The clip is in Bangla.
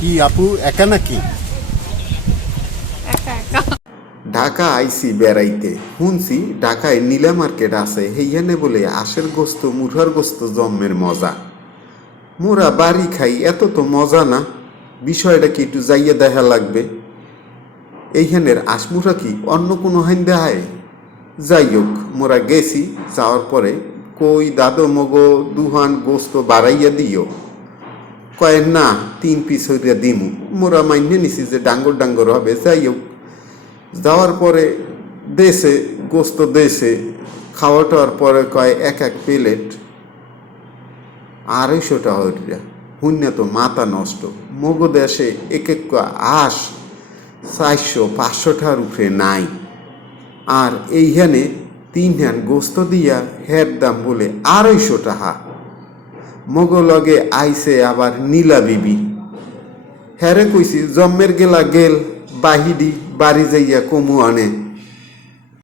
কি আপু একা নাকি? একা একা। ঢাকা আইসি বেড়াইতে, শুনছি ঢাকায় নীলা মার্কেট আছে, হেইয়ানে বলে আশের গোস্ত মুঠার গোস্ত জম্মের মজা। মোরা বাড়ি খাই, এত তো মজা না। বিষয়টা কি একটু যাইয়া দেখা লাগবে। এইখানের আসমুঠা কি অন্য কোনো হাইন দেখায়? যাই হোক, মোরা গেছি। যাওয়ার পরে কই দাদো মগো দুহান গোস্ত বাড়াইয়া দিও। কয় না, 3 পিস হইয়া দিমু। মোরা মাইনে নিছি যে ডাঙ্গর ডাঙ্গর হবে। যাই হোক, যাওয়ার পরে দেশে গোস্ত দেশে খাওয়াটার পরে কয় এক এক প্লেট 250 টাকা হইয়া। শূন্য তো মাথা নষ্ট। মগো দেশে এক এক আস 400-500 টাকার উপরে নাই। আর এইখানে 3 হ্যান গোস্ত দিয়া হের দাম বলে 250 টাকা। মগো লগে আইসে আবার নীলা বিবি। হ্যারে কইছি জম্মের গেলা গেল, বাহিডি বাড়ি যাইয়া কমু আনে।